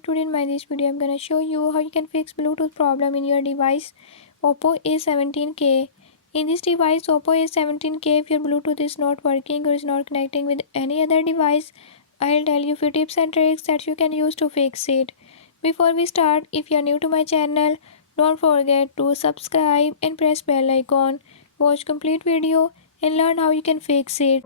and today in this video I'm gonna show you how you can fix Bluetooth problem in your device Oppo A17k. In this device Oppo A17k, if your Bluetooth is not working or is not connecting with any other device, I'll tell you few tips and tricks that you can use to fix it. Before we start, if you are new to my channel, don't forget to subscribe and press bell icon. Watch complete video and learn how you can fix it.